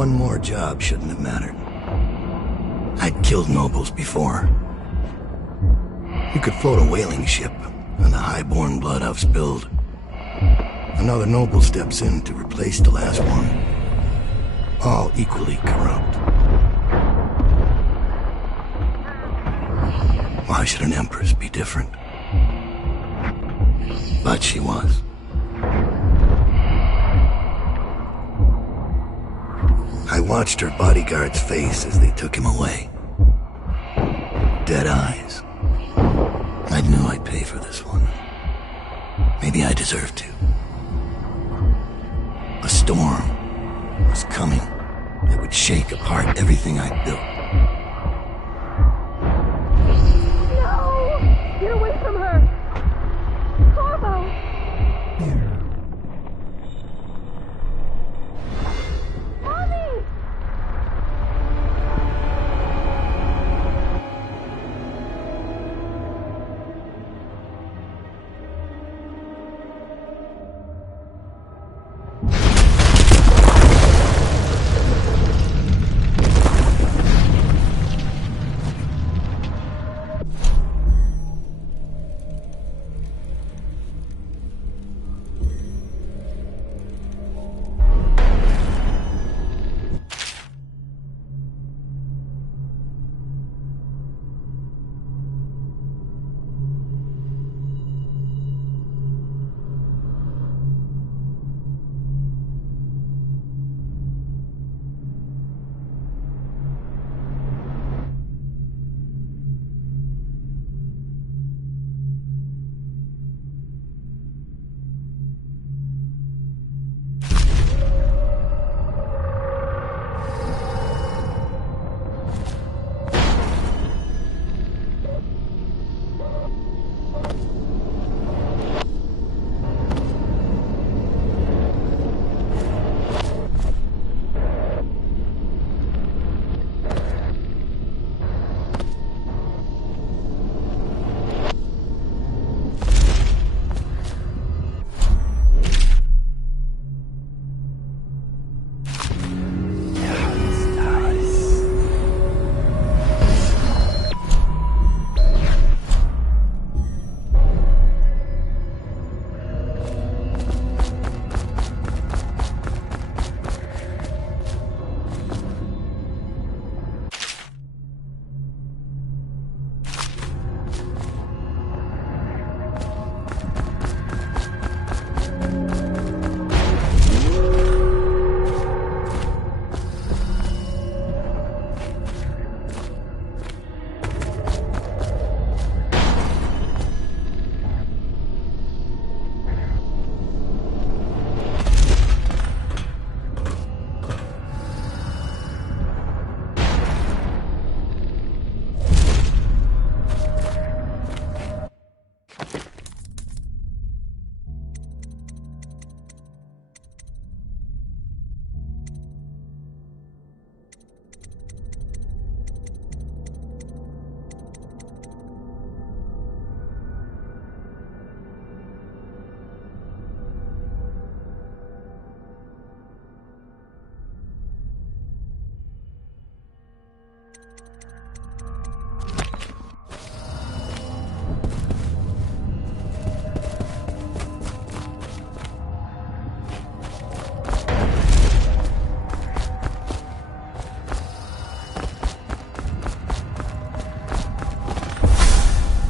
one more job shouldn't have mattered. I'd killed nobles before. You could float a whaling ship, and the high-born blood I've spilled. Another noble steps in to replace the last one. All equally corrupt. Why should an empress be different? But she was. I watched her bodyguard's face as they took him away. Dead eyes. I knew I'd pay for this one. Maybe I deserved to. A storm was coming that would shake apart everything I'd built. No! Get away from her! Corvo! Mommy!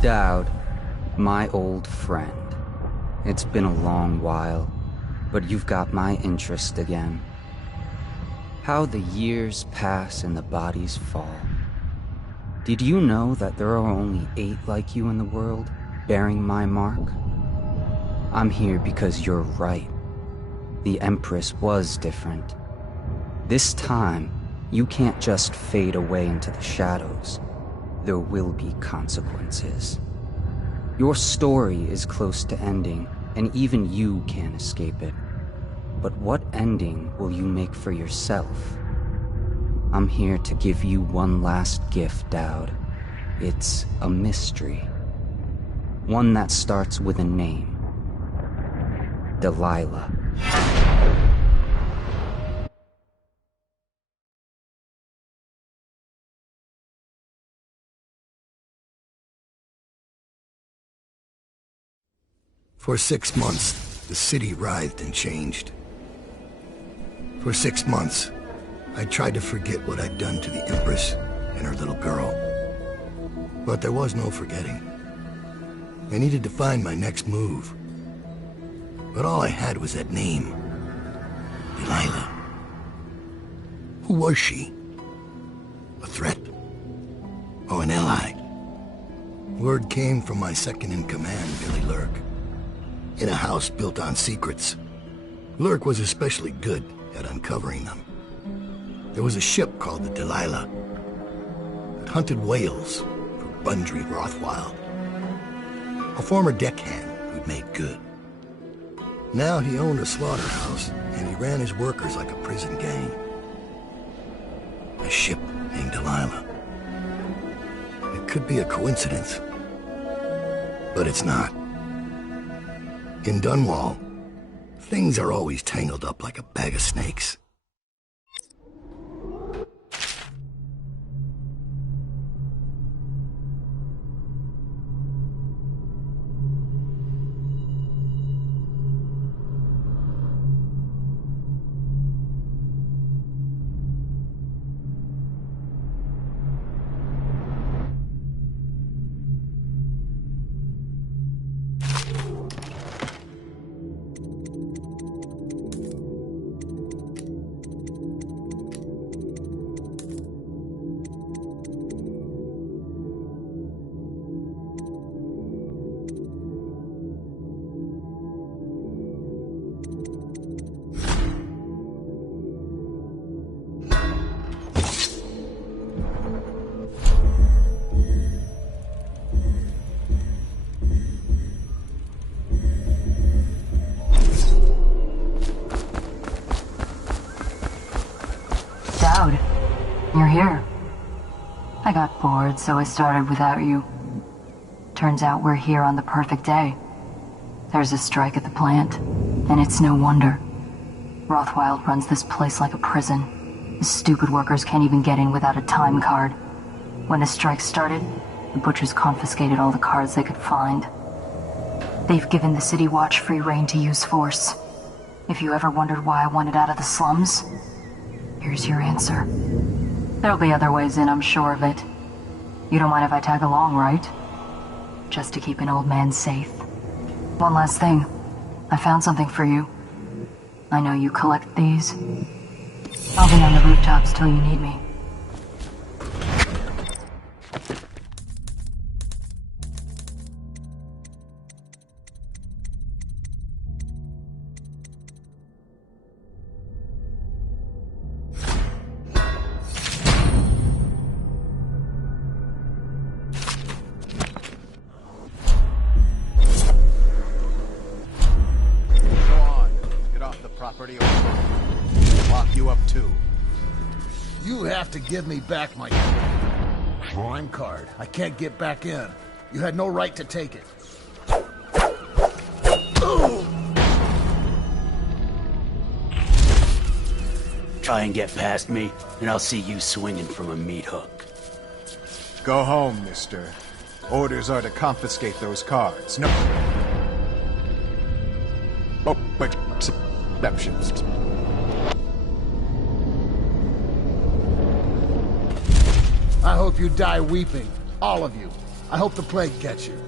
Dowd, my old friend. It's been a long while, but you've got my interest again. How the years pass and the bodies fall. Did you know that there are only 8 like you in the world, bearing my mark? I'm here because you're right. The Empress was different. This time, you can't just fade away into the shadows. There will be consequences. Your story is close to ending, and even you can't escape it. But what ending will you make for yourself? I'm here to give you one last gift, Dowd. It's a mystery. One that starts with a name. Delilah. For 6 months, the city writhed and changed. For 6 months, I tried to forget what I'd done to the Empress and her little girl. But there was no forgetting. I needed to find my next move. But all I had was that name. Delilah. Who was she? A threat? Or an ally? Word came from my second-in-command, Billy Lurk. In a house built on secrets, Lurk was especially good at uncovering them. There was a ship called the Delilah that hunted whales for Bundry Rothwild, a former deckhand who'd made good. Now he owned a slaughterhouse, and he ran his workers like a prison gang. A ship named Delilah. It could be a coincidence, but it's not. In Dunwall, things are always tangled up like a bag of snakes. You're here. I got bored, so I started without you. Turns out we're here on the perfect day. There's a strike at the plant, and it's no wonder. Rothwild runs this place like a prison. The stupid workers can't even get in without a time card. When the strike started, the butchers confiscated all the cards they could find. They've given the City Watch free rein to use force. If you ever wondered why I wanted out of the slums, here's your answer. There'll be other ways in, I'm sure of it. You don't mind if I tag along, right? Just to keep an old man safe. One last thing. I found something for you. I know you collect these. I'll be on the rooftops till you need me. Lock you up too. You have to give me back my crime card. I can't get back in. You had no right to take it. Try and get past me, and I'll see you swinging from a meat hook. Go home, mister. Orders are to confiscate those cards. No. Oh, but exceptions. I hope you die weeping. All of you. I hope the plague gets you.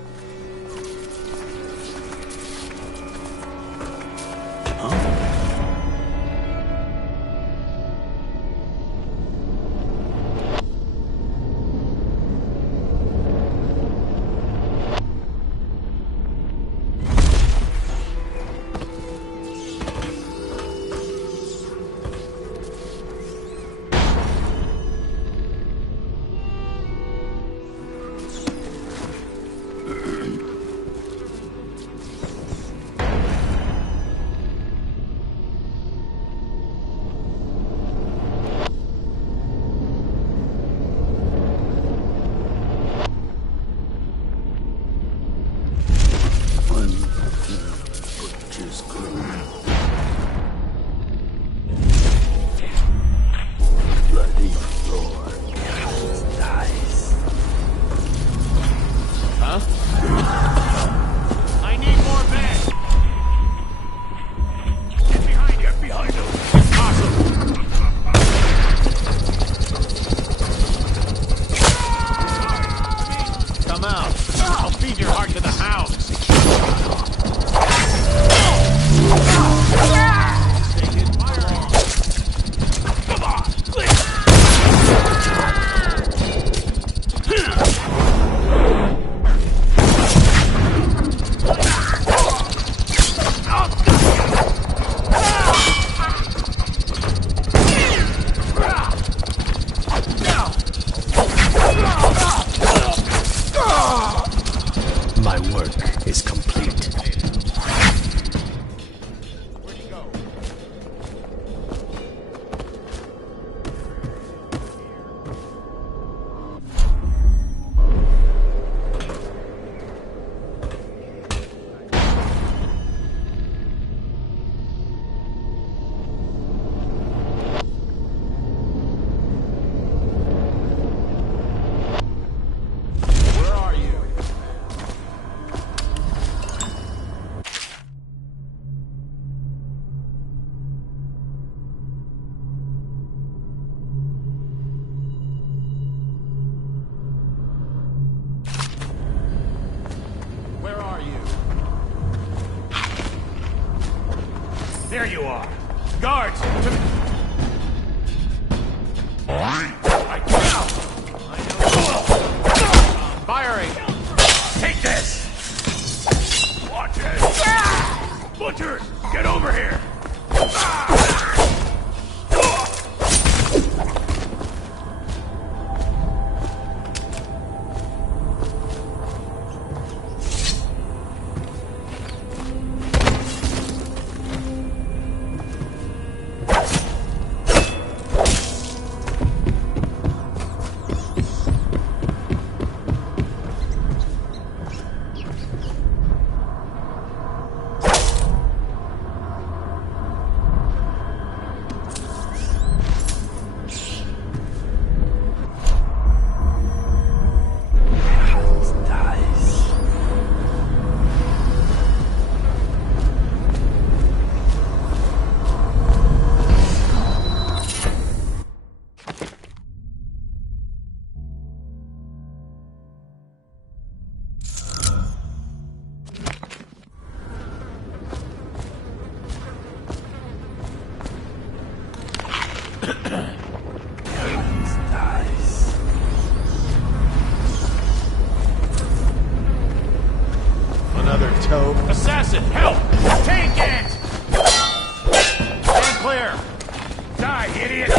Die, idiot!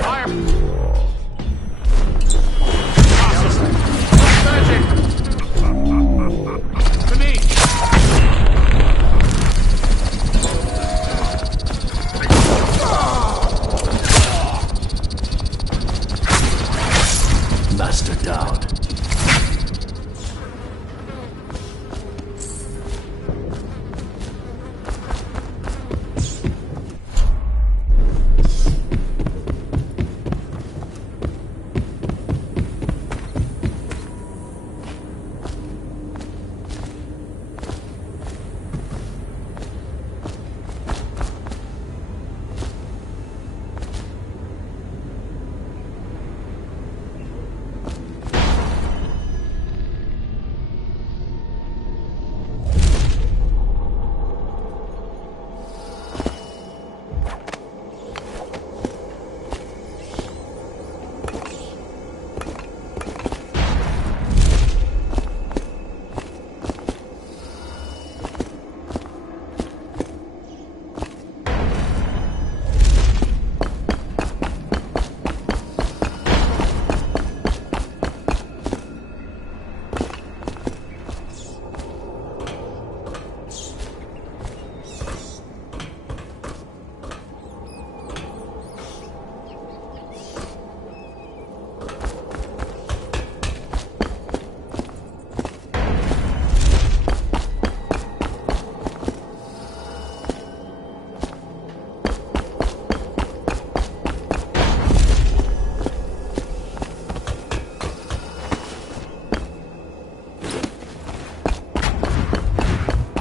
Fire! Awesome! Magic! To me! Master down.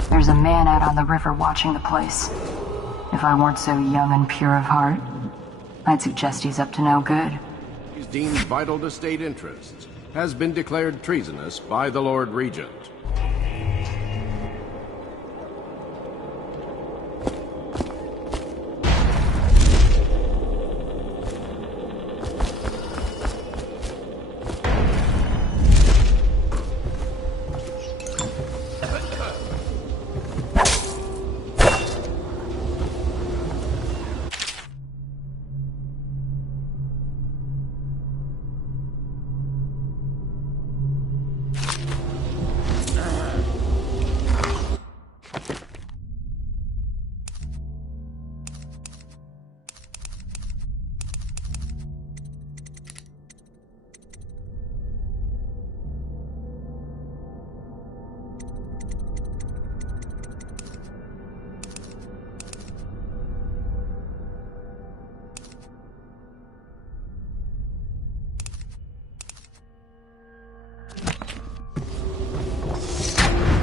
There's a man out on the river watching the place. If I weren't so young and pure of heart, I'd suggest he's up to no good. He's deemed vital to state interests. Has been declared treasonous by the Lord Regent.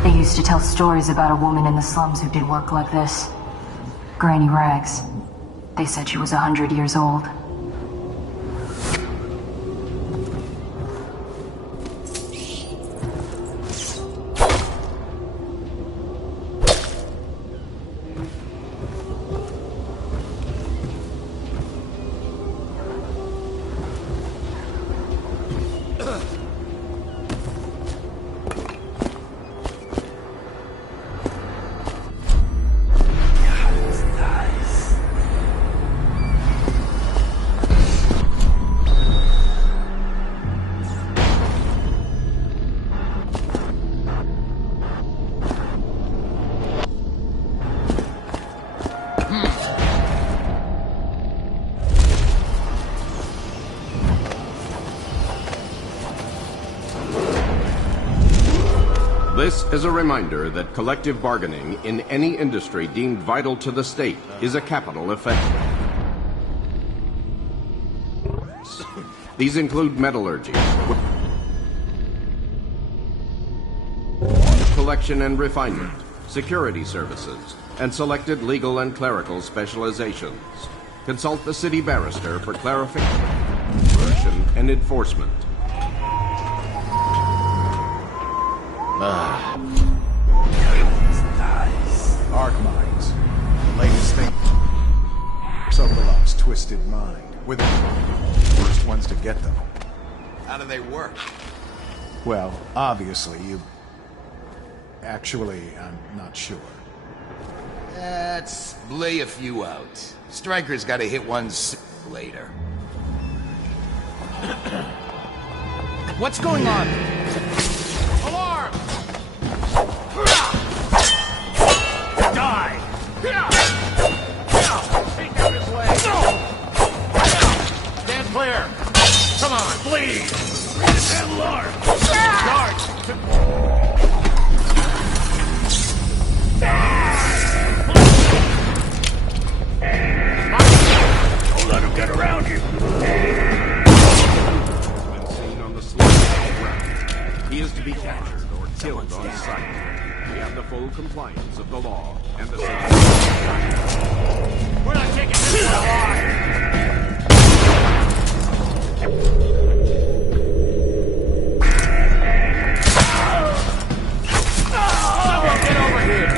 They used to tell stories about a woman in the slums who did work like this. Granny Rags. They said she was 100 years old. This is a reminder that collective bargaining in any industry deemed vital to the state is a capital offense. These include metallurgy, collection and refinement, security services, and selected legal and clerical specializations. Consult the city barrister for clarification and enforcement. Arc mines. The latest thing. Sokolov's twisted mind. We're the first ones to get them. How do they work? Well, obviously, you... Actually, I'm not sure. Let's lay a few out. Stryker's gotta hit one later. What's going on? Alarm! Die! Take out his leg! Stand clear! Come on, please! Read that alarm! Guards! Don't let him get around you! When seen on the slaughterhouse ground, he is to be captured or killed on sight. We have the full compliance of the law and the city. We're not taking this one alive! Someone get over here!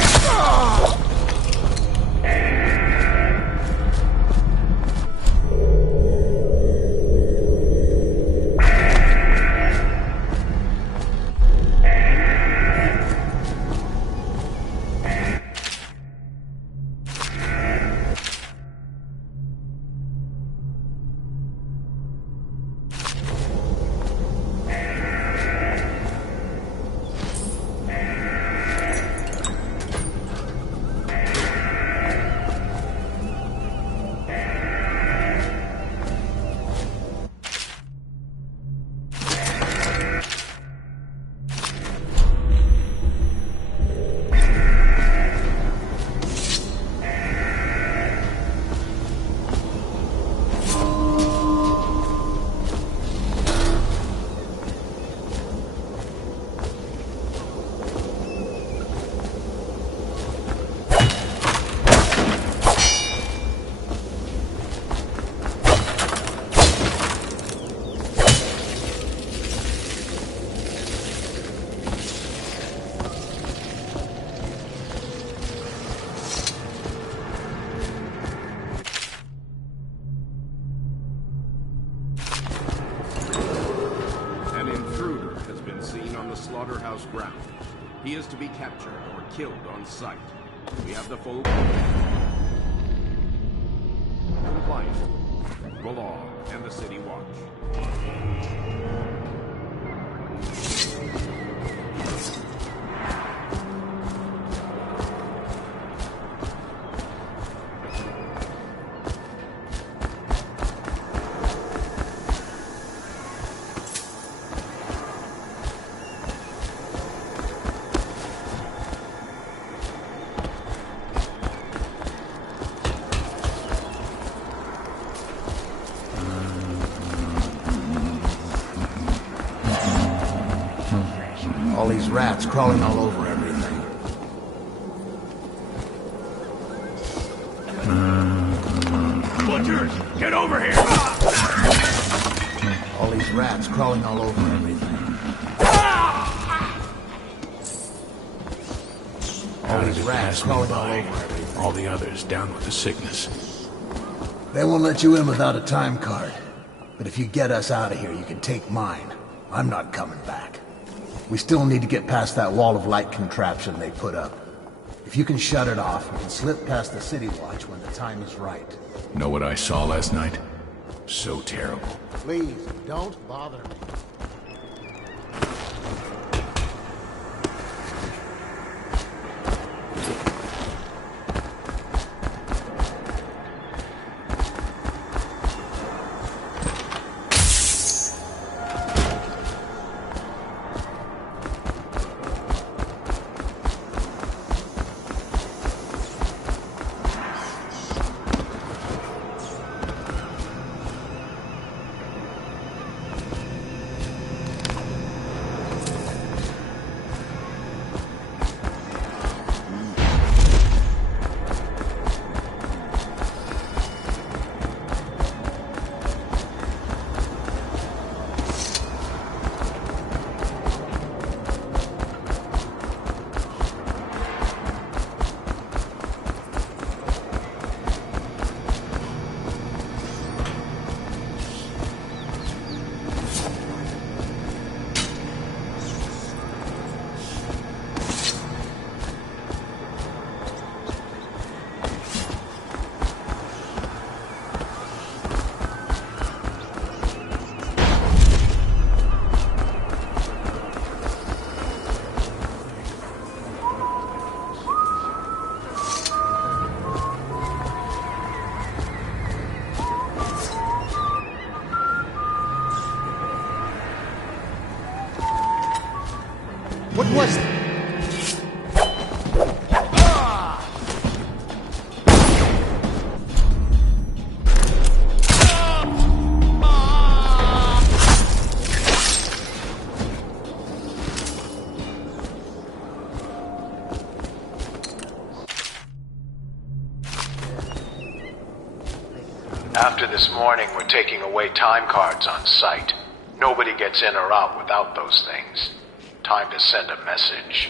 slaughterhouse ground. He is to be captured or killed on sight. We have the full compliance, the law, and the city watch. All these rats crawling all over everything. Butchers, get over here! All these rats crawling all over everything. All these rats crawling all over everything. All the others down with the sickness. They won't let you in without a time card. But if you get us out of here, you can take mine. I'm not coming back. We still need to get past that wall of light contraption they put up. If you can shut it off, we can slip past the city watch when the time is right. Know what I saw last night? So terrible. Please, don't bother me. What was that? After this morning, we're taking away time cards on site. Nobody gets in or out without those things. Time to send a message.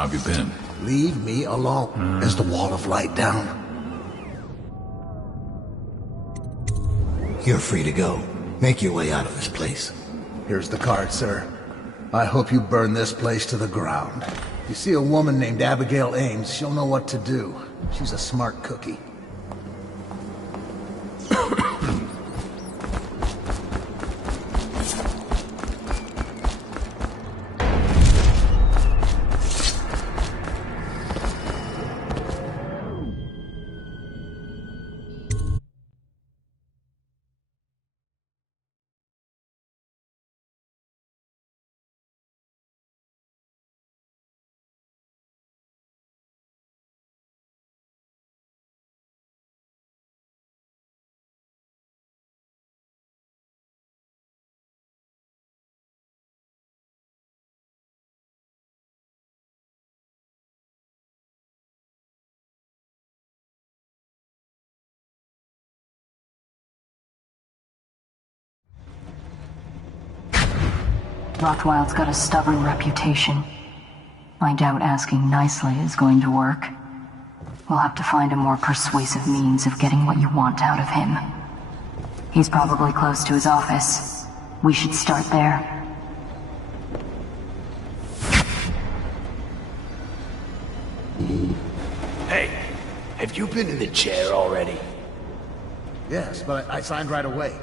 How have you been? Leave me alone. Is the wall of light down? You're free to go. Make your way out of this place. Here's the card, sir. I hope you burn this place to the ground. If you see a woman named Abigail Ames, she'll know what to do. She's a smart cookie. Rothwild's got a stubborn reputation. I doubt asking nicely is going to work. We'll have to find a more persuasive means of getting what you want out of him. He's probably close to his office. We should start there. Hey, have you been in the chair already? Yes, but I signed right away.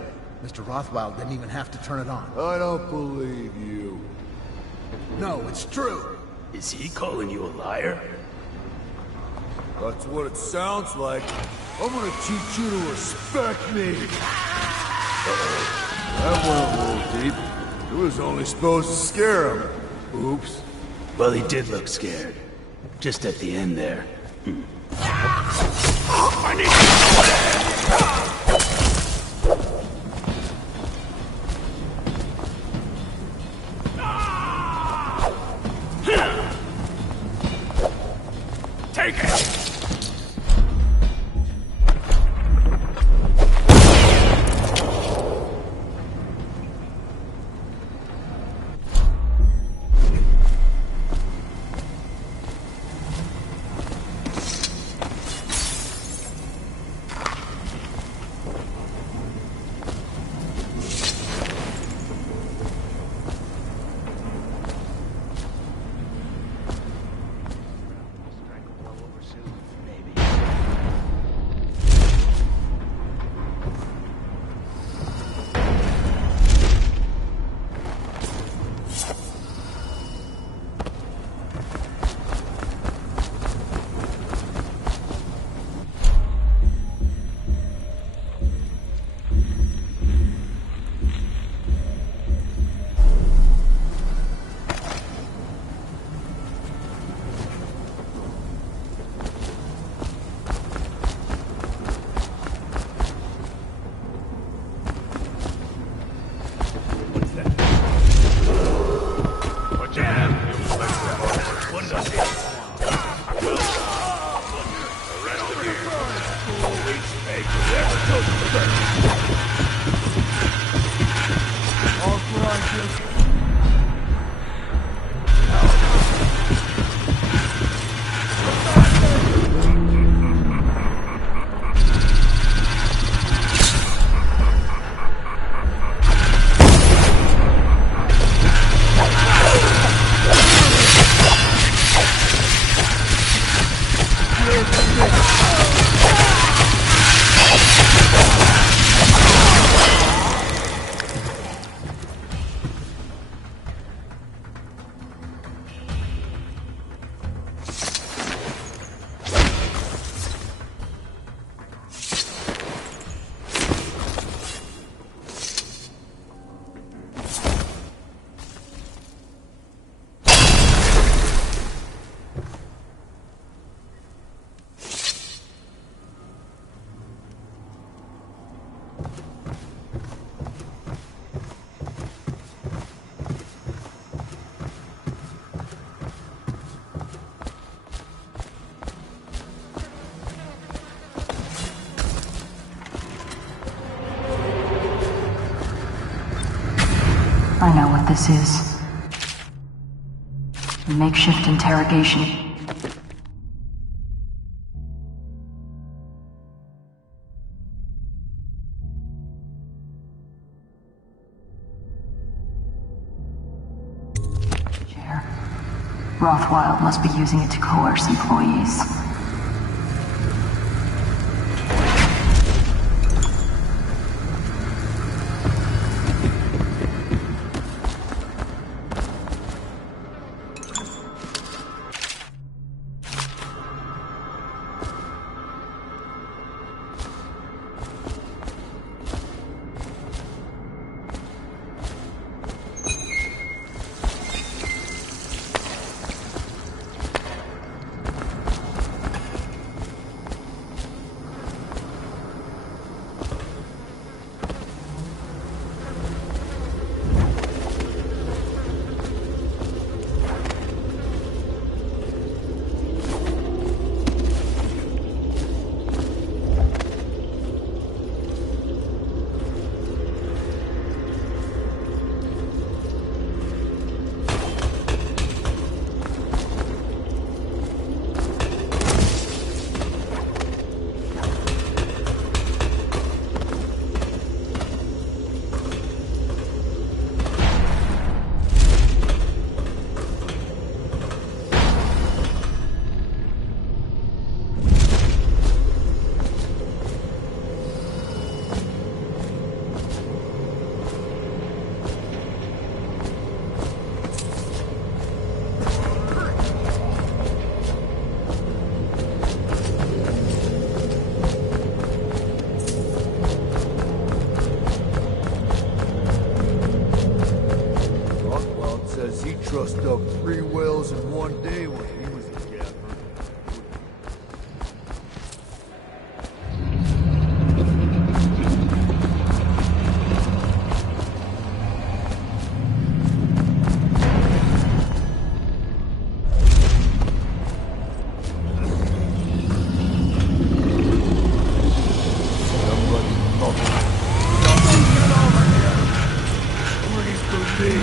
Mr. Rothwild didn't even have to turn it on. I don't believe you. No, it's true. Is he calling you a liar? That's what it sounds like. I'm gonna teach you to respect me. That went a little deep. It was only supposed to scare him. Oops. Well, he did look scared. Just at the end there. I need Take it! I know what this is. A makeshift interrogation. Chair. Rothwild must be using it to coerce employees. Trussed up 3 wells in one day when he was a gaffer. Somebody get over here! Freeze for me!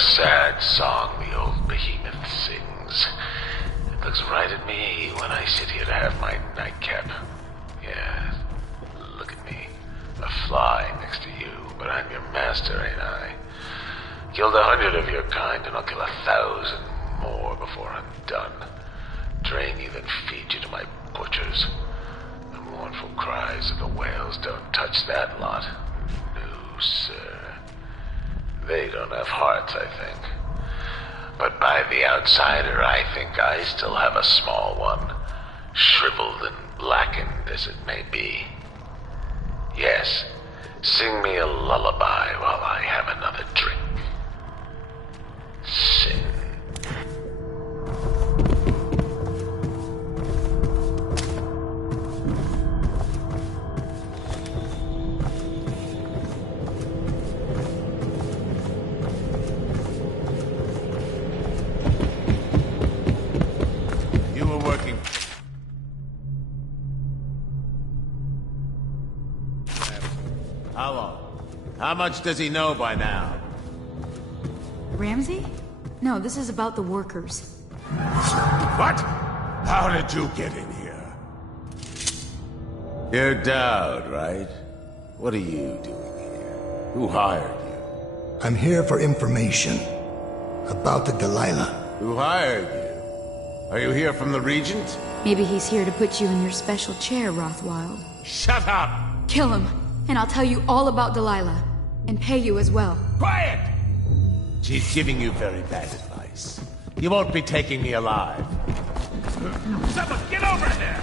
a sad song the old behemoth sings. It looks right at me when I sit here to have my nightcap. Yeah, look at me. A fly next to you, but I'm your master, ain't I? Killed 100 of your kind, and I'll kill 1,000 more before I'm done. Drain you, then feed you to my butchers. The mournful cries of the whales don't touch that lot. No, sir. They don't have hearts, I think. But by the outsider, I think I still have a small one. Shriveled and blackened as it may be. Yes, sing me a lullaby while I have another drink. Sing. You were working. How long? How much does he know by now? Ramsey? No, this is about the workers. What? How did you get in here? You're Dowd, right? What are you doing here? Who hired you? I'm here for information about the Delilah. Who hired you? Are you here from the Regent? Maybe he's here to put you in your special chair, Rothwild. Shut up! Kill him, and I'll tell you all about Delilah. And pay you as well. Quiet! She's giving you very bad advice. You won't be taking me alive. Someone, get over here!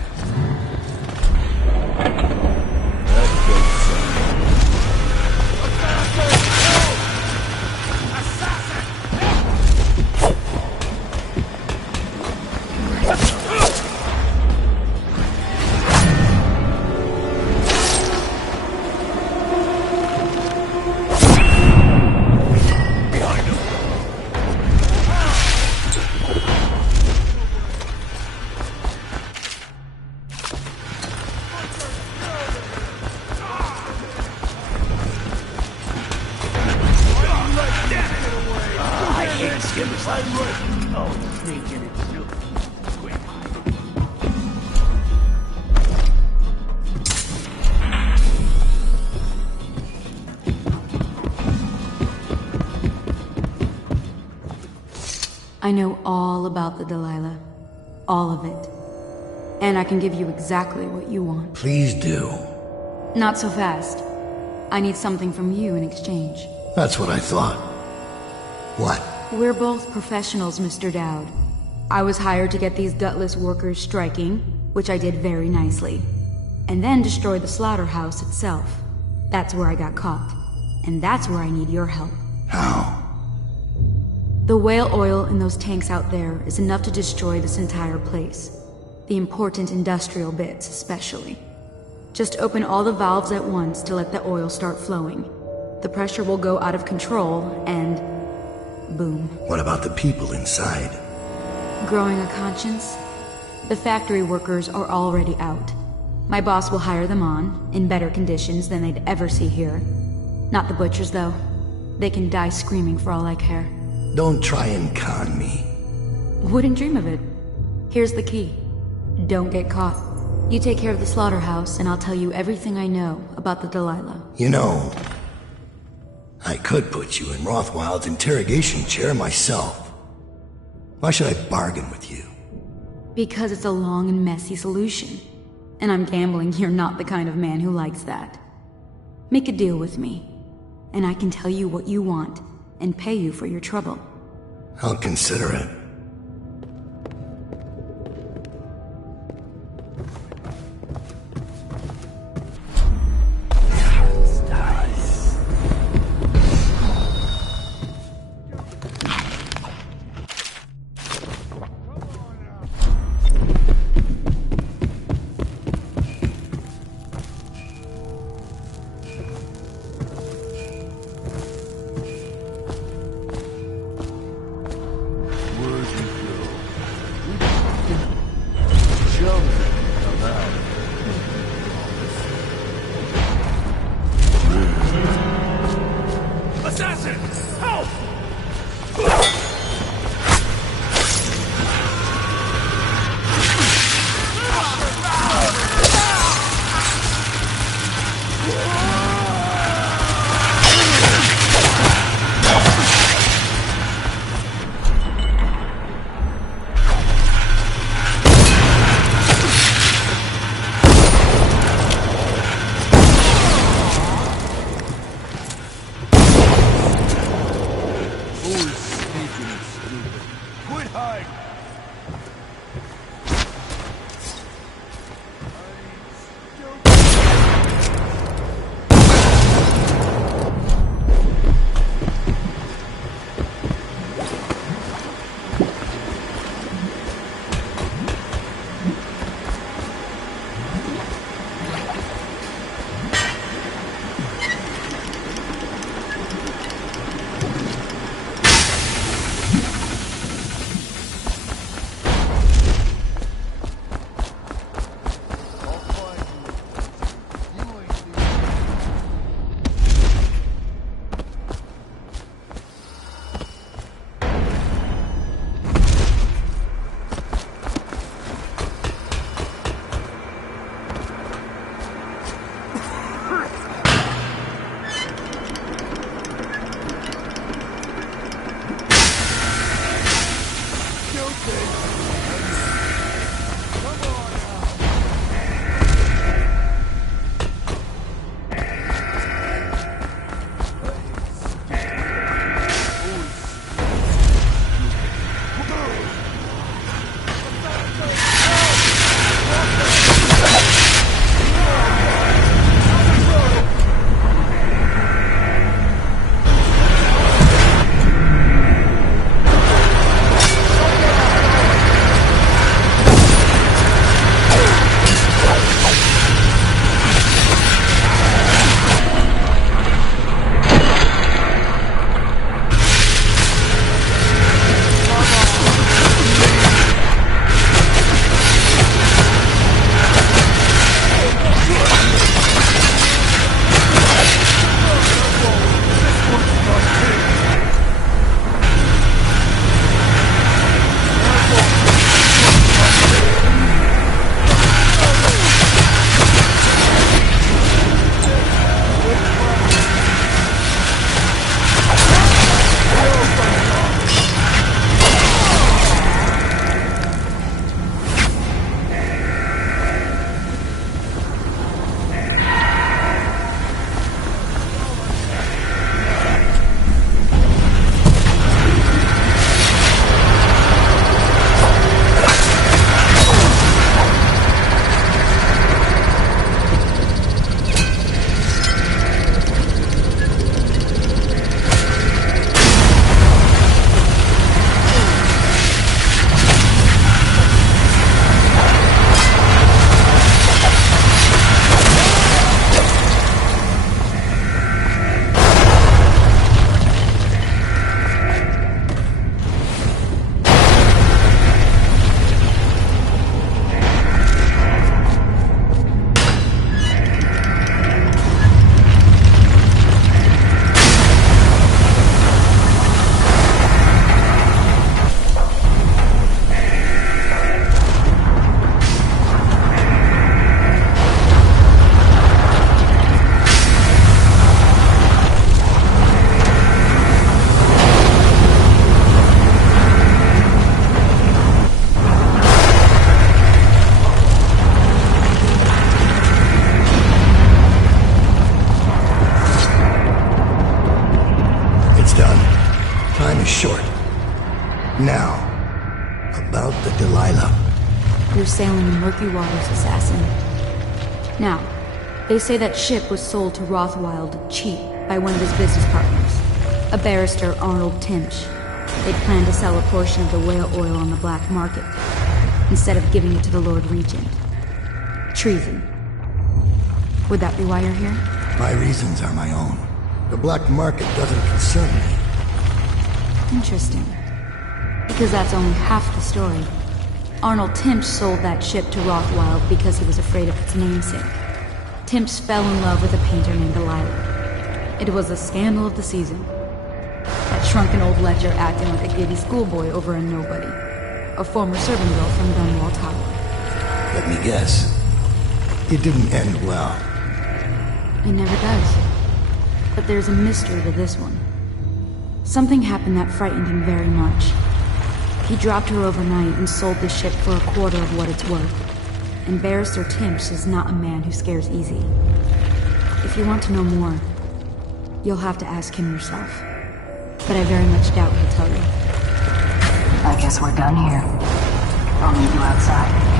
I know all about the Delilah. All of it. And I can give you exactly what you want. Please do. Not so fast. I need something from you in exchange. That's what I thought. What? We're both professionals, Mr. Dowd. I was hired to get these gutless workers striking, which I did very nicely. And then destroy the slaughterhouse itself. That's where I got caught. And that's where I need your help. How? The whale oil in those tanks out there is enough to destroy this entire place. The important industrial bits, especially. Just open all the valves at once to let the oil start flowing. The pressure will go out of control, and... boom. What about the people inside? Growing a conscience? The factory workers are already out. My boss will hire them on, in better conditions than they'd ever see here. Not the butchers, though. They can die screaming for all I care. Don't try and con me. Wouldn't dream of it. Here's the key. Don't get caught. You take care of the slaughterhouse, and I'll tell you everything I know about the Delilah. You know, I could put you in Rothwild's interrogation chair myself. Why should I bargain with you? Because it's a long and messy solution. And I'm gambling you're not the kind of man who likes that. Make a deal with me, and I can tell you what you want, and pay you for your trouble. I'll consider it. short. Now, about the Delilah. You're sailing in murky waters, assassin. Now, they say that ship was sold to Rothwild cheap by one of his business partners, a barrister, Arnold Timsch. They planned to sell a portion of the whale oil on the black market, instead of giving it to the Lord Regent. Treason. Would that be why you're here? My reasons are my own. The black market doesn't concern me. Interesting. Because that's only half the story. Arnold Timsch sold that ship to Rothwild because he was afraid of its namesake. Timsch fell in love with a painter named Delilah. It was the scandal of the season. That shrunken old ledger acting like a giddy schoolboy over a nobody. A former servant girl from Dunwall Tower. Let me guess. It didn't end well. It never does. But there's a mystery to this one. Something happened that frightened him very much. He dropped her overnight and sold the ship for a quarter of what it's worth. And Barrister Timsch is not a man who scares easy. If you want to know more, you'll have to ask him yourself. But I very much doubt he'll tell you. I guess we're done here. I'll meet you outside.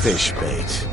Fish bait.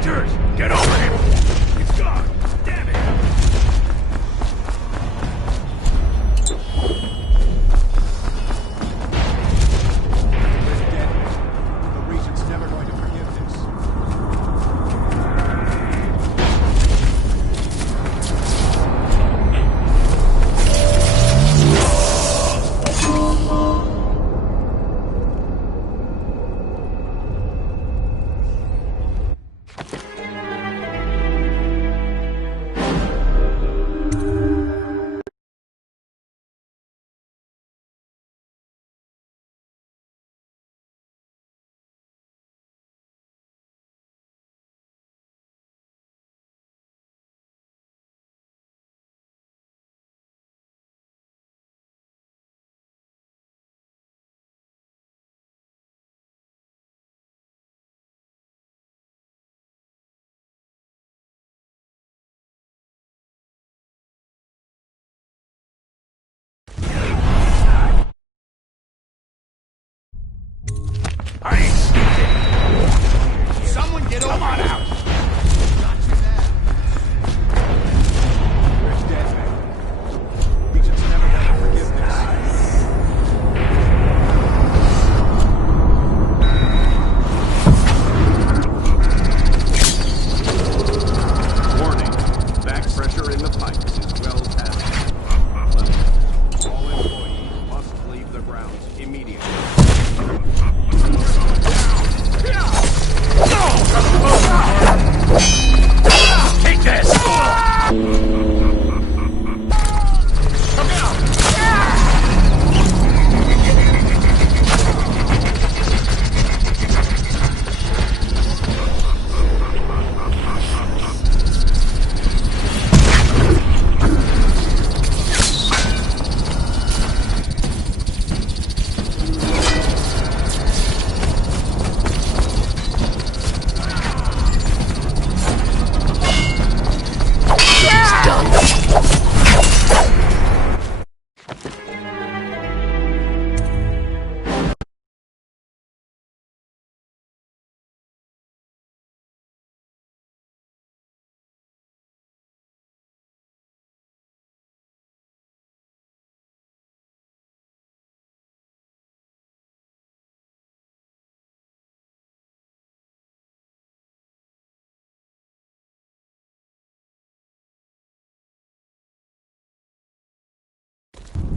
Soldiers, get over here! It's gone! Damn it! The Regent's never going to forgive this. I ain't stupid! Someone get over Come on out! Got you now. We're dead, man. Regent's never going to forgive this. Warning. Back pressure in the pipes is well past. All employees must leave the grounds immediately. Take this!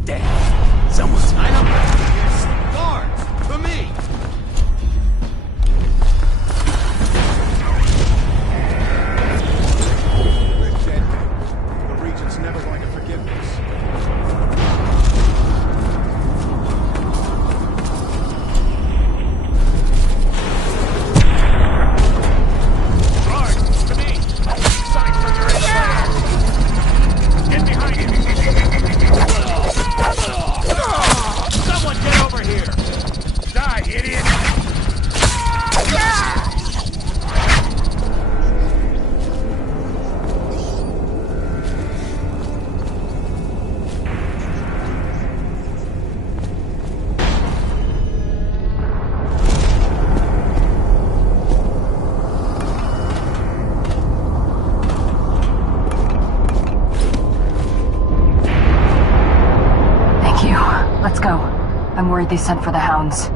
Damn. Someone's... I know. Yes. Guards, for me. We're dead, man. The Regent's never going to forgive this. Guards, to me! Sign from your inside! Get behind him! Someone get over here! Die, idiot! Thank you. Let's go. I'm worried they sent for the hounds.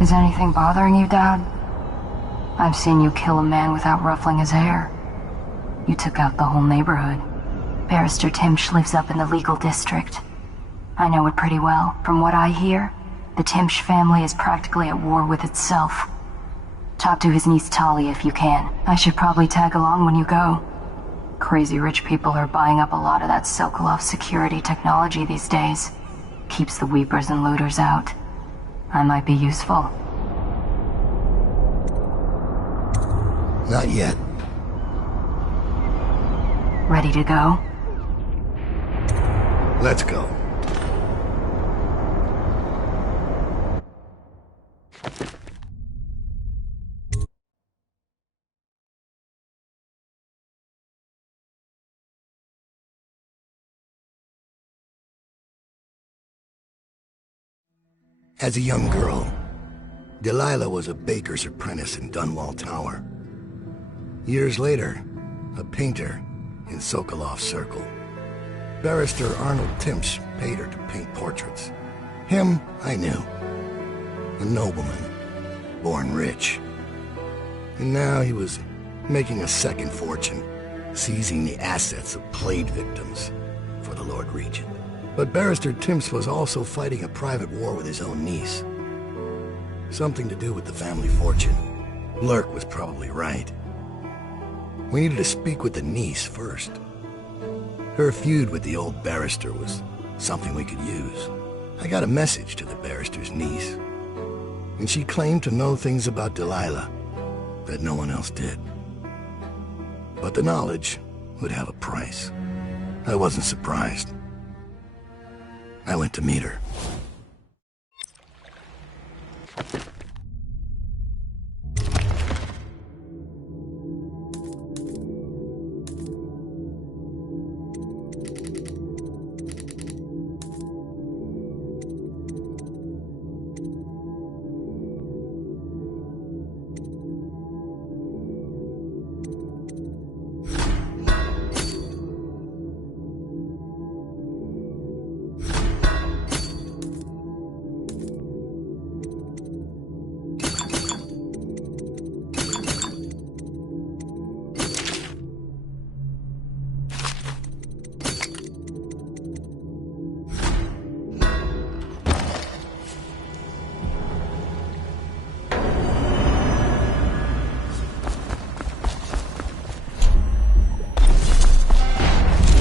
Is anything bothering you, Dad? I've seen you kill a man without ruffling his hair. You took out the whole neighborhood. Barrister Timsh lives up in the legal district. I know it pretty well. From what I hear, the Timsh family is practically at war with itself. Talk to his niece Talia if you can. I should probably tag along when you go. Crazy rich people are buying up a lot of that Sokolov security technology these days. Keeps the weepers and looters out. I might be useful. Not yet. Ready to go? Let's go. As a young girl, Delilah was a baker's apprentice in Dunwall Tower. Years later, a painter in Sokolov Circle. Barrister Arnold Timsh paid her to paint portraits. Him, I knew. A nobleman, born rich. And now he was making a second fortune, seizing the assets of plague victims for the Lord Regent. But Barrister Timsh was also fighting a private war with his own niece. Something to do with the family fortune. Lurk was probably right. We needed to speak with the niece first. Her feud with the old barrister was something we could use. I got a message to the barrister's niece, and she claimed to know things about Delilah that no one else did. But the knowledge would have a price. I wasn't surprised. I went to meet her.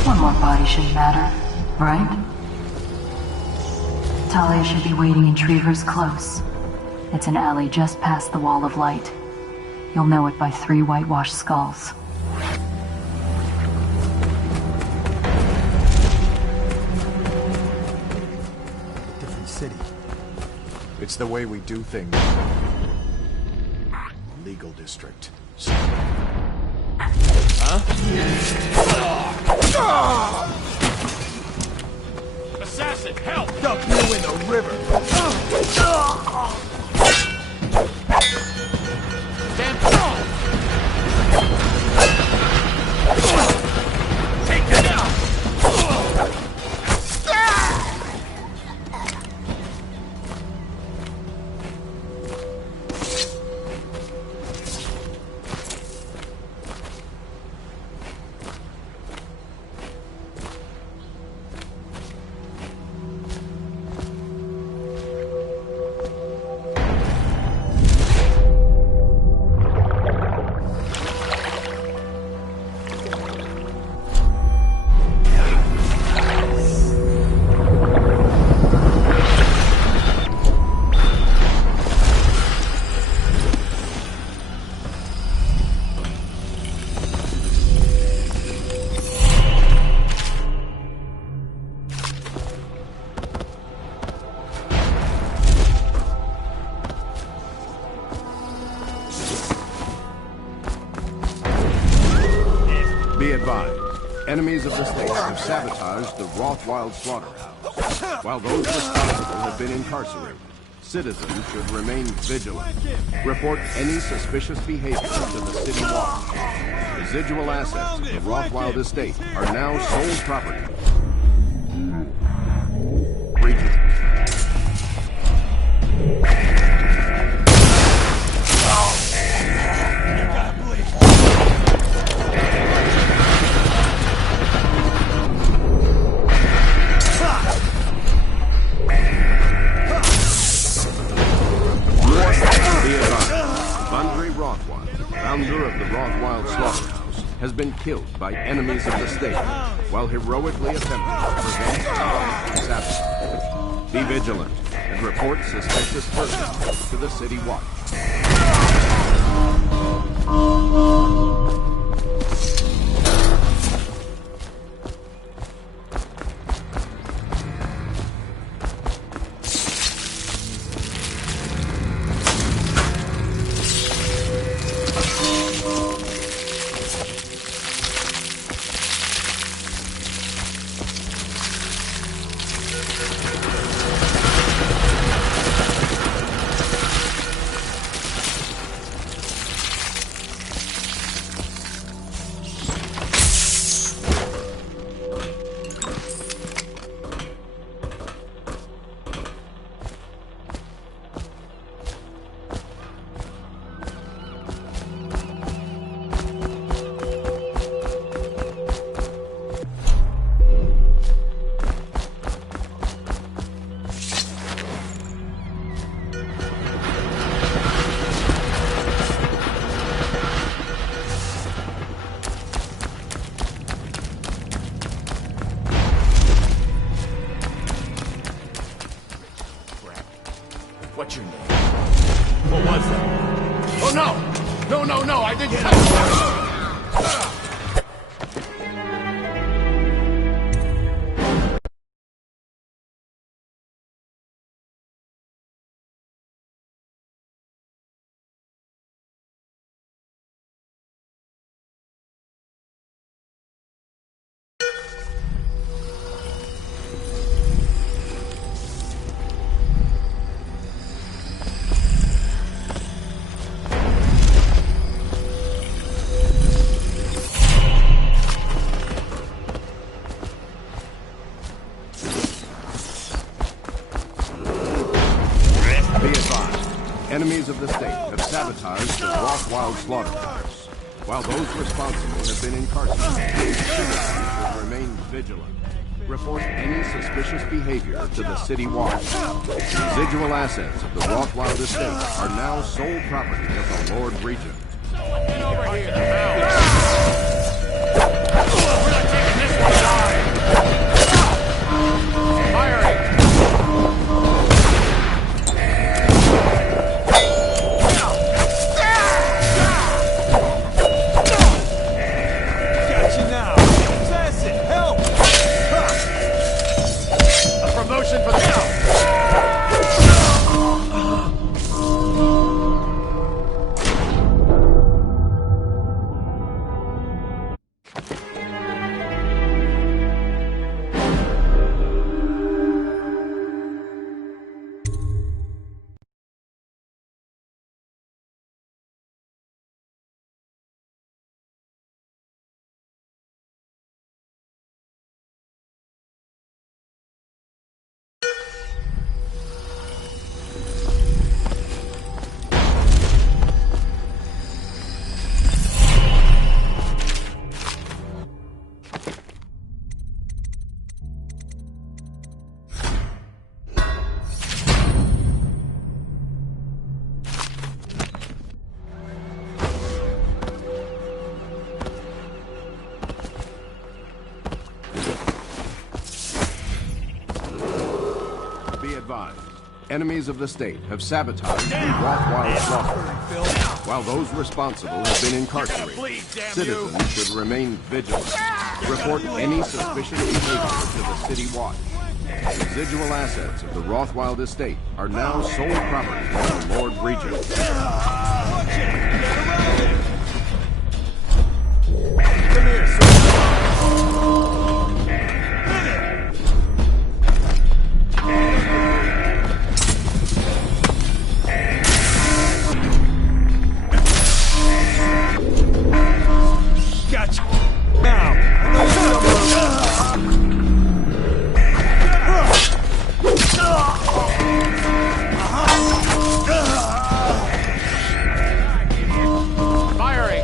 One more body shouldn't matter, right? Talia should be waiting in Trevor's Close. It's an alley just past the Wall of Light. You'll know it by 3 whitewashed skulls. A different city. It's the way we do things. Legal district. Huh? Assassin, help! Dump you in the river! Damn strong! Take it out! Be advised, enemies of the state have sabotaged the Rothwild slaughterhouse. While those responsible have been incarcerated, citizens should remain vigilant. Report any suspicious behavior to the City Watch. Residual assets of the Rothwild estate are now sole property. Regent. Founder of the Rothwild Slaughterhouse, has been killed by enemies of the state while heroically attempting to prevent sabotage. Be vigilant and report suspicious persons to the City Watch. What's your name? What was that? Oh no! No, no, no, I didn't... Enemies of the state have sabotaged the Rothwild slaughterhouse. While those responsible have been incarcerated, citizens should remain vigilant. Report any suspicious behavior to the City Watch. Residual assets of the Rothwild estate are now sole property of the Lord Regent. Get over here! We're not taking this one alive! Firing! Promotion for the count! Enemies of the state have sabotaged the Rothwild slaughterhouse. While those responsible have been incarcerated, citizens should remain vigilant. Report any suspicious behavior to the City Watch. Residual assets of the Rothwild estate are now sole property of the Lord Regent. Come here, sir. Gotcha. Now, I know Firing!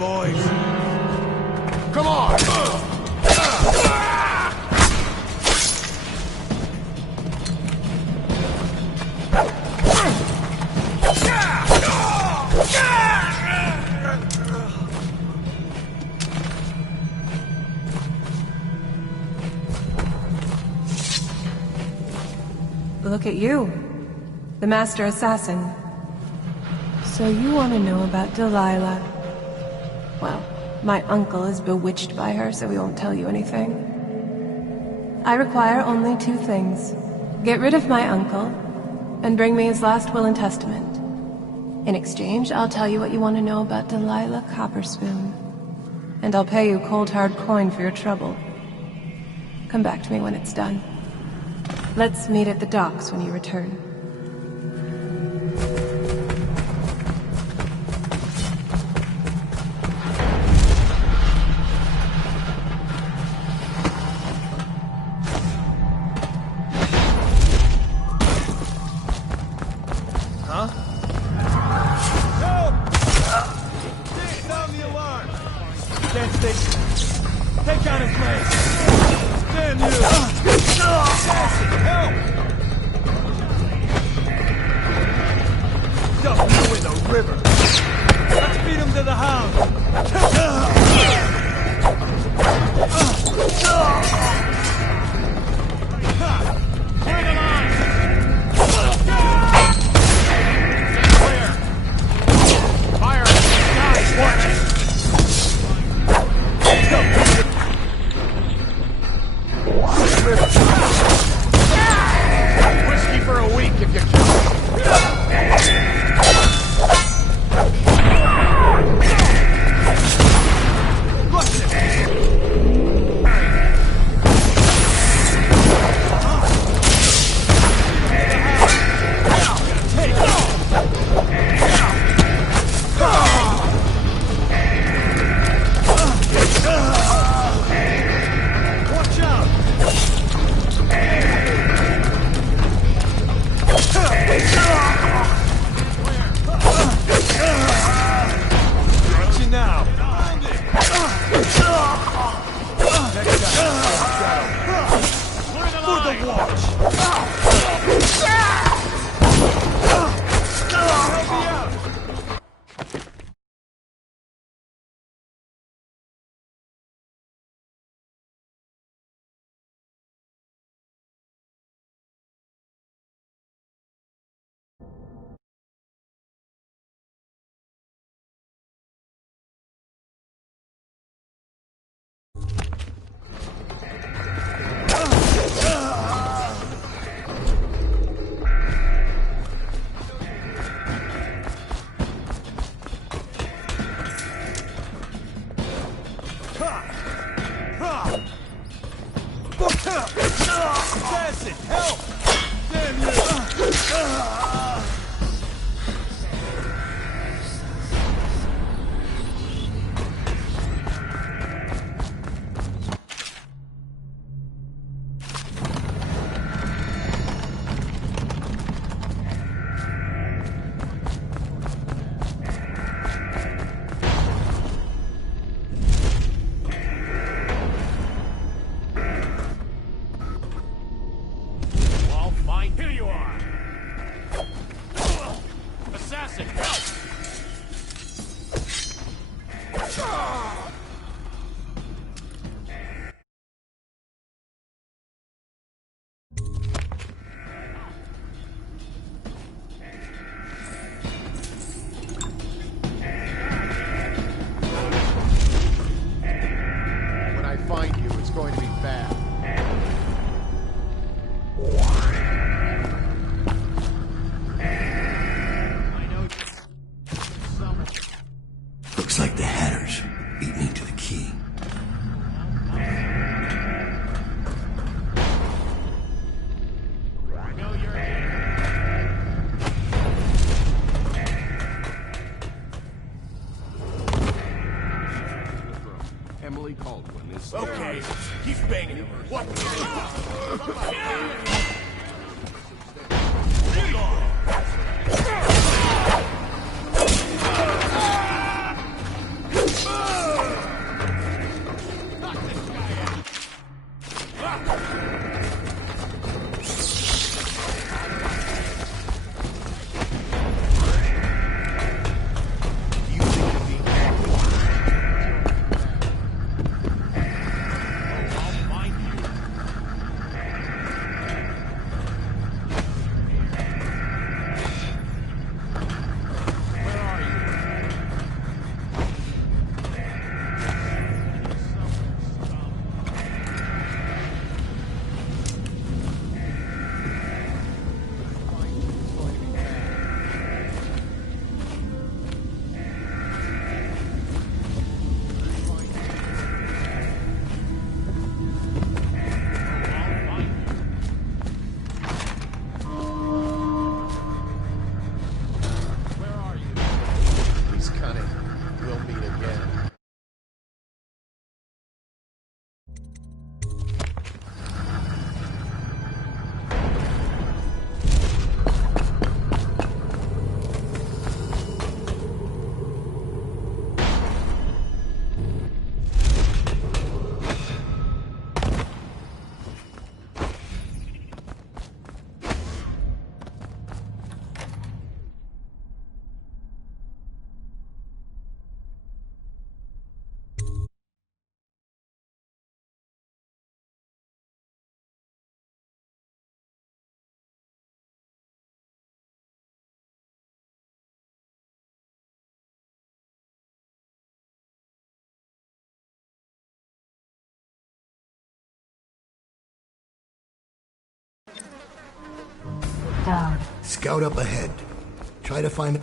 boys. Come on! Look at you. The Master Assassin. So you want to know about Delilah. Well, my uncle is bewitched by her, so he won't tell you anything. I require only 2 things. Get rid of my uncle, and bring me his last will and testament. In exchange, I'll tell you what you want to know about Delilah Copperspoon. And I'll pay you cold hard coin for your trouble. Come back to me when it's done. Let's meet at the docks when you return. Take down his legs! Damn you! Help! Dump you in the river! Let's feed him to the hound! Clear the line! Clear! Fire! Guys, watch it! Whiskey for a week if you can. Assassin, help! Damn you! Here you are! Assassin, help! When I find you, it's going to be bad. Looks like the Hatters beat me to the key. Emily Caldwin is... Okay, keep banging him. What? Hold on. down. Scout up ahead. Try to find...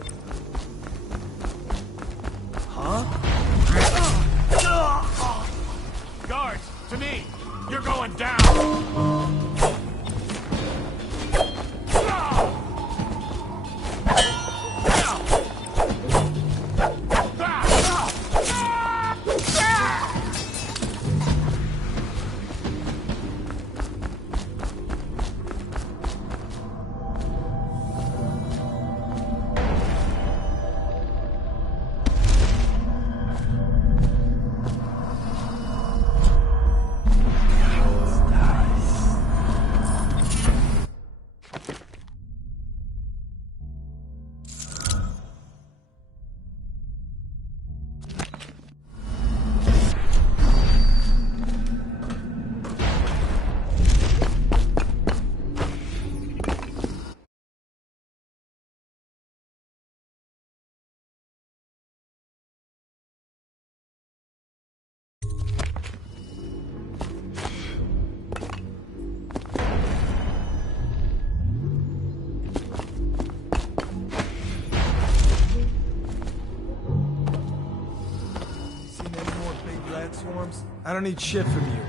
Guards, to me! You're going down! Swarms? I don't need shit from you.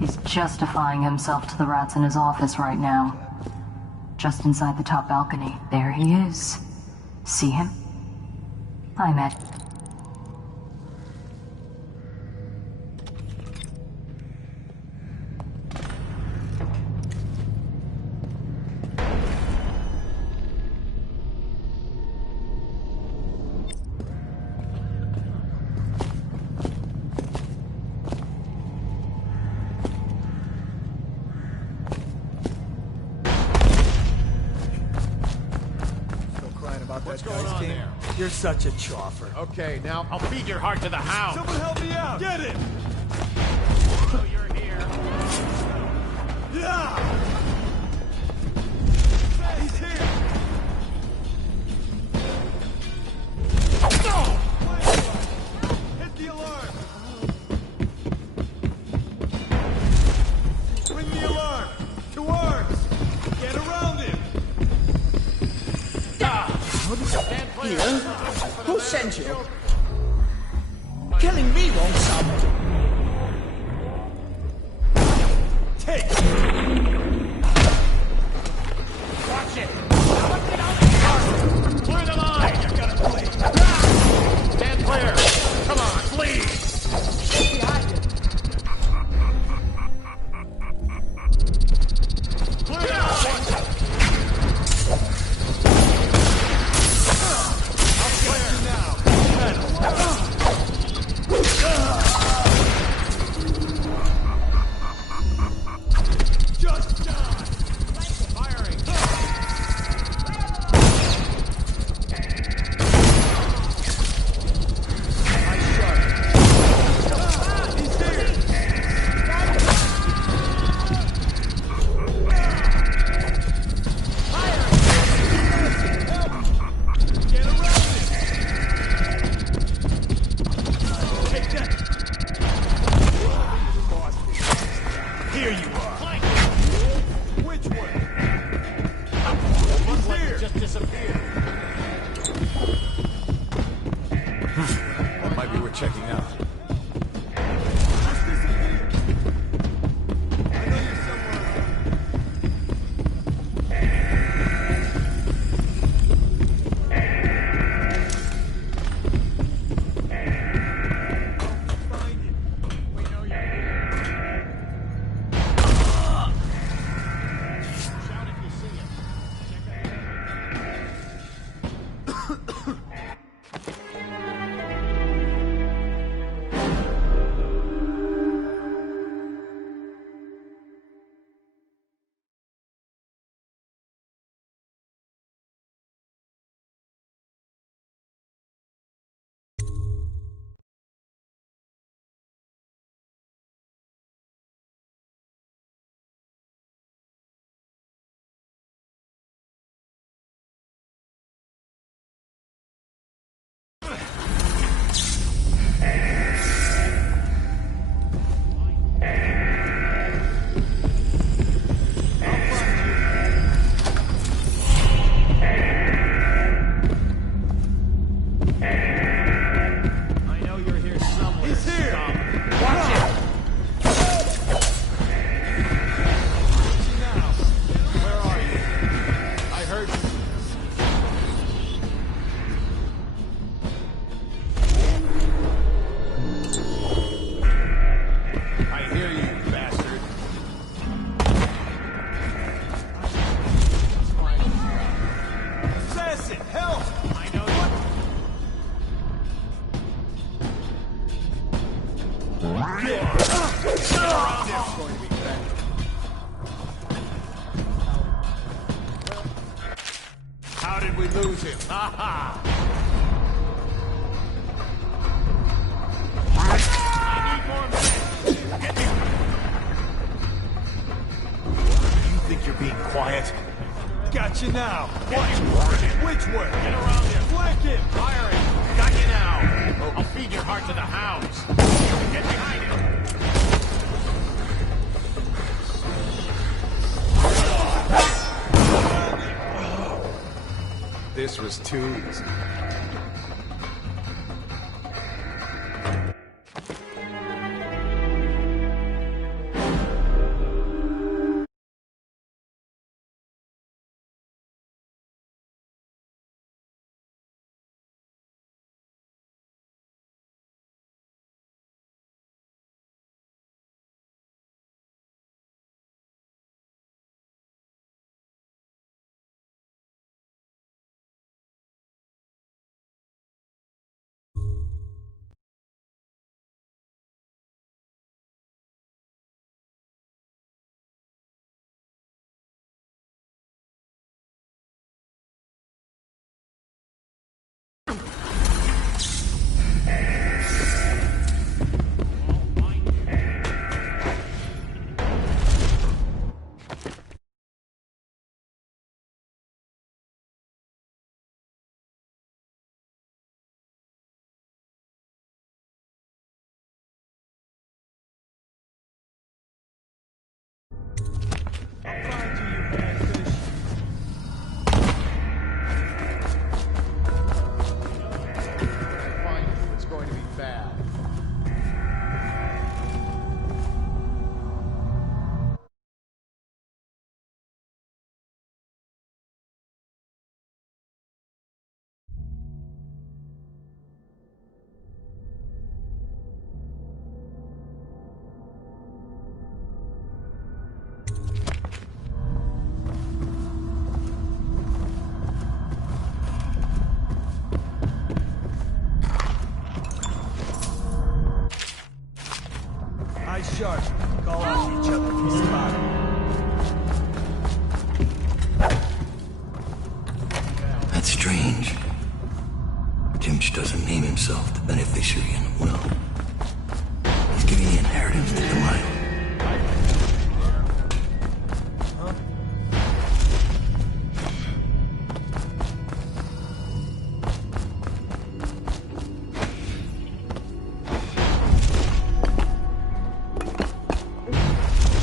He's justifying himself to the rats in his office right now. Just inside the top balcony, there he is. See him? I met. What's going on there? You're such a choffer. Okay, now I'll feed your heart to the hound. Someone help me out! Get it! So you're here. Yeah! He's here! No! Hit the alarm! Ring the alarm! To arms! Get around him! You? Who sent you? Killing me won't solve it. Take Watch it! Clear the line! You're gonna play. Stand clear! Come on, please! Get behind him. Clear the line! checking out. lose him. Ha ha! I need more men. Get me. You think you're being quiet? Got you now. Which way? Get around him. Flank him. Fire him. Got you now. I'll feed your heart to the hounds. Get behind him. This was too easy. It's going to be bad. Eyes sharp. Call out each other if you spot him. That's strange. Jimch doesn't name himself the beneficiary in the will. He's giving the inheritance to Delilah.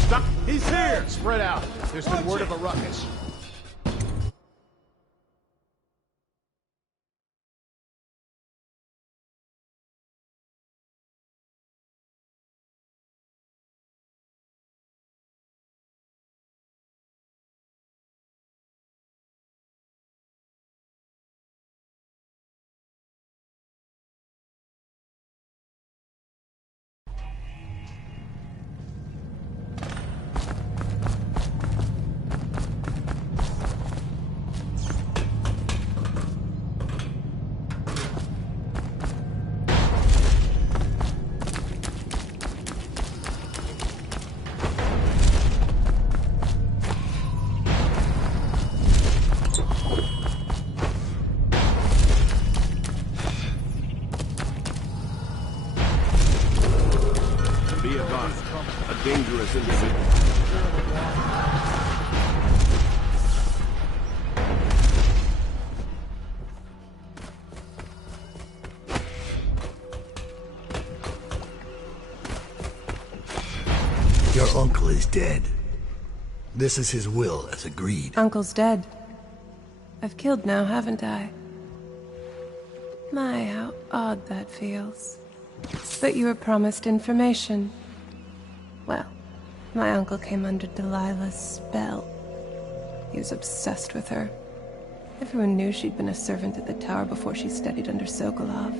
Stop! He's here! Spread out. There's been word of a ruckus. Be advised, a dangerous individual. Your uncle is dead. This is his will, as agreed. Uncle's dead. I've killed now, haven't I? My, how odd that feels. But you were promised information. Well, my uncle came under Delilah's spell. He was obsessed with her. Everyone knew she'd been a servant at the tower before she studied under Sokolov.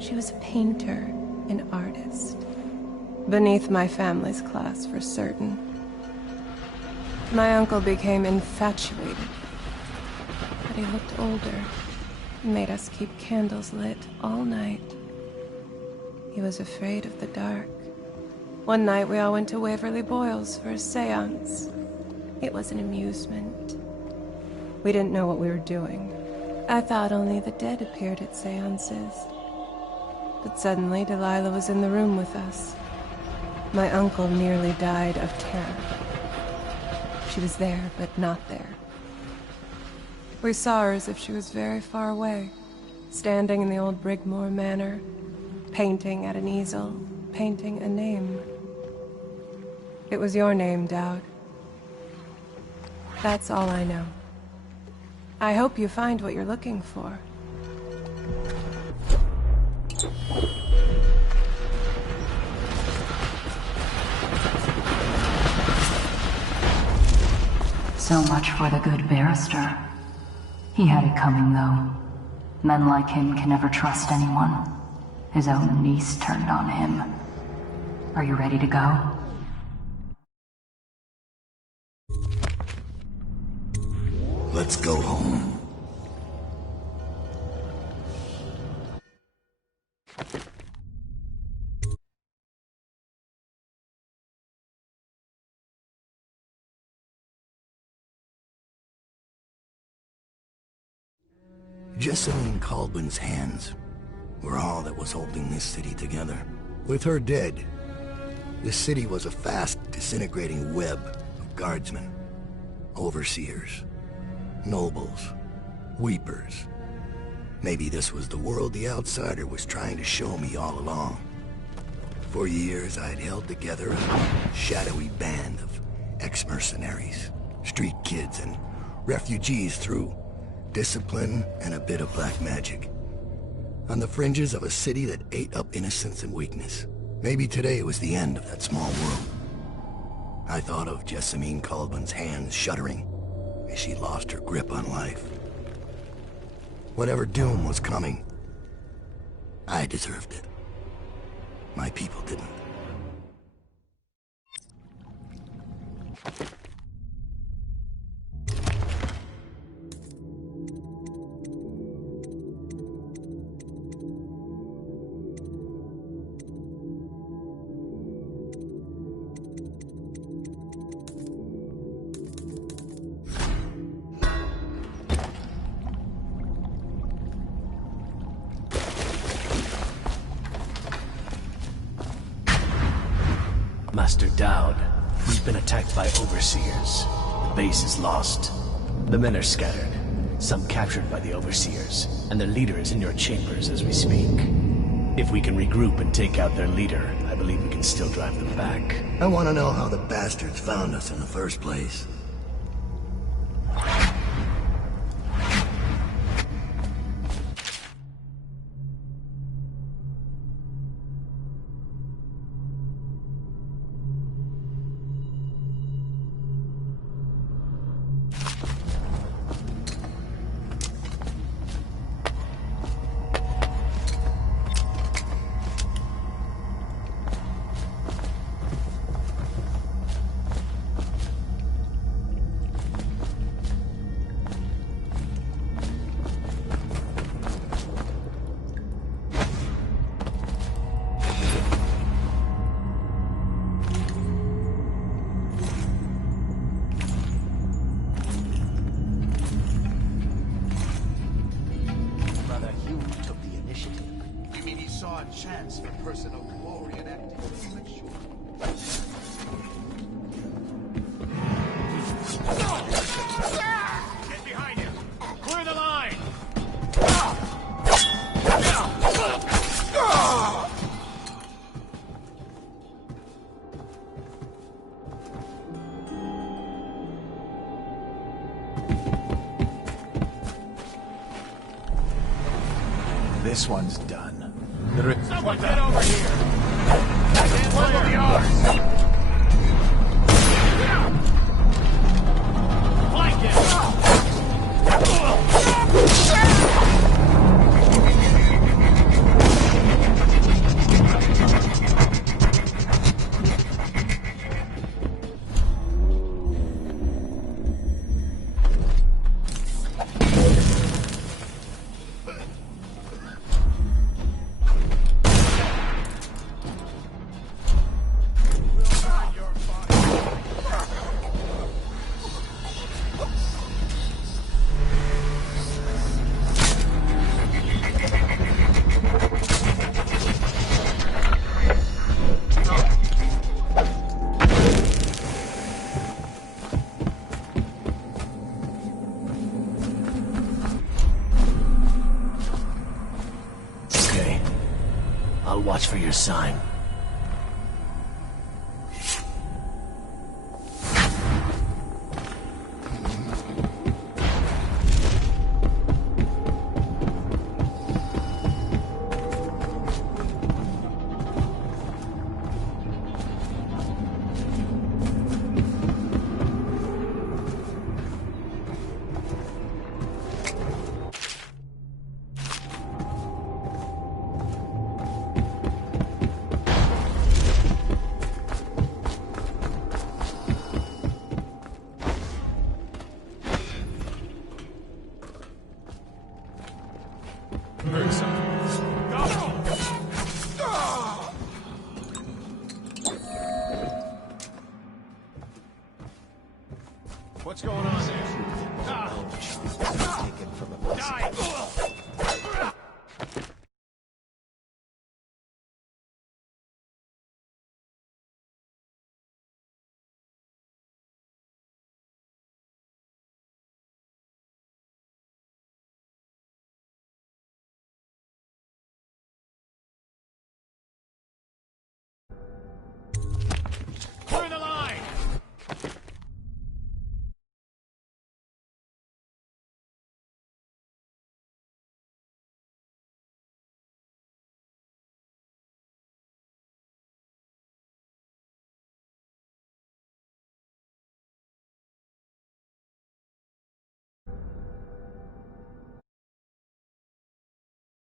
She was a painter, an artist. Beneath my family's class, for certain. My uncle became infatuated. But he looked older. Made us keep candles lit all night. He was afraid of the dark. One night we all went to Waverly Boyle's for a seance. It was an amusement. We didn't know what we were doing. I thought only the dead appeared at seances. But suddenly, Delilah was in the room with us. My uncle nearly died of terror. She was there, but not there. We saw her as if she was very far away, standing in the old Brigmore Manor, painting at an easel, painting a name. It was your name, Dowd. That's all I know. I hope you find what you're looking for. So much for the good barrister. He had it coming, though. Men like him can never trust anyone. His own niece turned on him. Are you ready to go? Let's go home. Jessamine Caldwell's hands were all that was holding this city together. With her dead, this city was a fast disintegrating web of guardsmen, overseers, nobles, weepers. Maybe this was the world the outsider was trying to show me all along. For years, I'd held together a shadowy band of ex-mercenaries, street kids, and refugees through discipline and a bit of black magic. On the fringes of a city that ate up innocence and weakness. Maybe today was the end of that small world. I thought of Jessamine Caldwell's hands shuddering as she lost her grip on life. Whatever doom was coming, I deserved it. My people didn't. Master Dowd, we've been attacked by overseers. The base is lost. The men are scattered, some captured by the overseers, and their leader is in your chambers as we speak. If we can regroup and take out their leader, I believe we can still drive them back. I want to know how the bastards found us in the first place. Chance for personal glory and acting premature. Get behind him! Clear the line! This one's done. Someone get over here! Level the arms! Flank him! watch for your sign. What's going on there? Die!